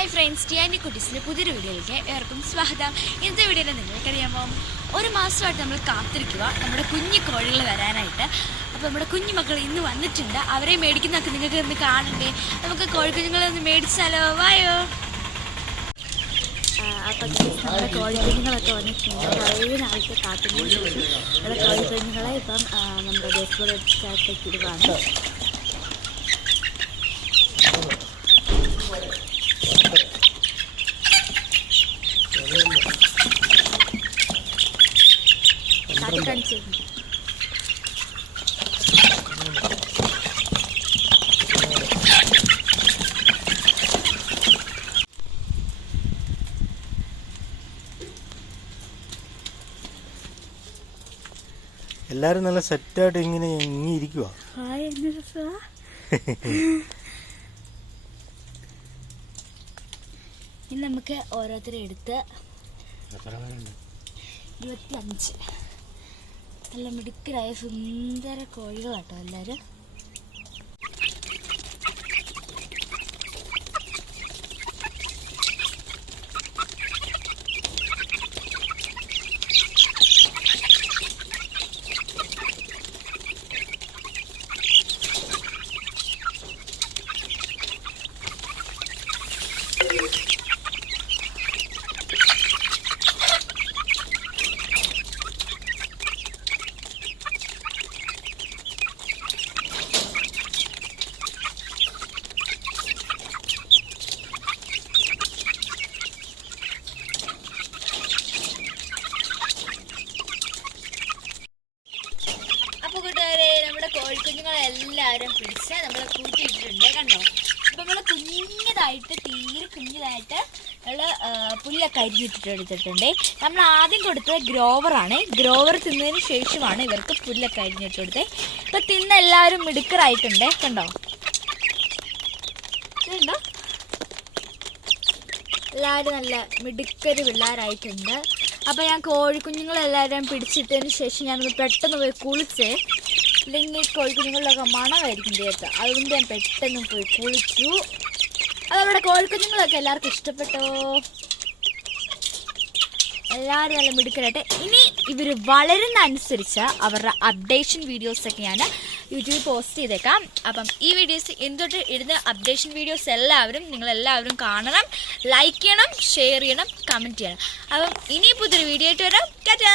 Hi friends, ടിയാനി കുട്ടീസിൻ്റെ പുതിയൊരു വീഡിയോയിലേക്ക് ഏവർക്കും സ്വാഗതം. ഇന്നത്തെ വീഡിയോയിൽ നിങ്ങൾക്കറിയാമോ, ഒരു മാസമായിട്ട് നമ്മൾ കാത്തിരിക്കുക നമ്മുടെ കുഞ്ഞു കോഴികൾ വരാനായിട്ട്. അപ്പോൾ നമ്മുടെ കുഞ്ഞു മക്കൾ ഇന്ന് വന്നിട്ടുണ്ട്. അവരെ മേടിക്കുന്നതൊക്കെ നിങ്ങൾക്ക് ഇന്ന് കാണണ്ടേ? നമുക്ക് കോഴിക്കുഞ്ഞുങ്ങളെ ഒന്ന് മേടിച്ചാലോ? വായോ. അപ്പം നമ്മുടെ കോഴിക്കുഞ്ഞുങ്ങളൊക്കെ വന്നിട്ടുണ്ട്. കുറേ നാളത്തെ കാത്തിരിക്കും നമ്മുടെ കോഴിക്കുഞ്ഞുങ്ങളെ ഇപ്പം നമ്മുടെ ദേശീയത്തേക്ക് ഇടുവാണ്. എല്ലാരും നല്ല സെറ്റായിട്ട് ഇങ്ങനെ ഇരിക്കുക. ഇനി നമുക്ക് ഓരോരുത്തരെ എടുത്ത് 25 നല്ല മിടുക്കരായ സുന്ദര കോഴികളാട്ടോ എല്ലാവരും. കോഴിക്കുഞ്ഞുങ്ങളെല്ലാവരും പിടിച്ച് നമ്മൾ കൂട്ടിയിട്ടിട്ടുണ്ട്, കണ്ടോ. അപ്പം നമ്മൾ തീരെ കുഞ്ഞതായിട്ട് നമ്മൾ പുല്ലൊക്കെ അരിഞ്ഞിട്ടിട്ടെടുത്തിട്ടുണ്ട്. നമ്മൾ ആദ്യം കൊടുത്തത് ഗ്രോവറാണ്. ഗ്രോവർ തിന്നതിന് ശേഷമാണ് ഇവർക്ക് പുല്ലൊക്കെ അരിഞ്ഞിട്ട് കൊടുത്തത്. ഇപ്പം തിന്ന് എല്ലാവരും മിടുക്കറായിട്ടുണ്ട്, കണ്ടോ. ഇതുണ്ടോ, എല്ലാവരും നല്ല മിടുക്കര് പിള്ളേരായിട്ടുണ്ട്. അപ്പം ഞാൻ കോഴിക്കുഞ്ഞുങ്ങളെല്ലാവരും പിടിച്ചിട്ടതിന് ശേഷം ഞാനൊന്ന് പെട്ടെന്ന് പോയി കുളിച്ച്, ഇല്ലെങ്കിൽ കോഴിക്കുഞ്ഞുങ്ങളിലൊക്കെ മണമായിരിക്കും ദേഹത്ത്. അതുകൊണ്ട് ഞാൻ പെട്ടെന്ന് പോയി കുളിച്ചു. അത് നമ്മുടെ കോഴിക്കുഞ്ഞുങ്ങളൊക്കെ എല്ലാവർക്കും ഇഷ്ടപ്പെട്ടോ? എല്ലാവരും നല്ല മിടുക്കരായിട്ട്. ഇനി ഇവർ വളരുന്ന അനുസരിച്ച് അവരുടെ അപ്ഡേഷൻ വീഡിയോസൊക്കെ ഞാൻ യൂട്യൂബിൽ പോസ്റ്റ് ചെയ്തേക്കാം. അപ്പം ഈ വീഡിയോസ് എന്തൊട്ട് ഇടുന്ന അപ്ഡേഷൻ വീഡിയോസ് നിങ്ങളെല്ലാവരും കാണണം, ലൈക്ക് ചെയ്യണം, ഷെയർ ചെയ്യണം, കമൻറ്റ് ചെയ്യണം. അപ്പം ഇനി പുതിയൊരു വീഡിയോ ആയിട്ട് വരാം. ടാറ്റാ.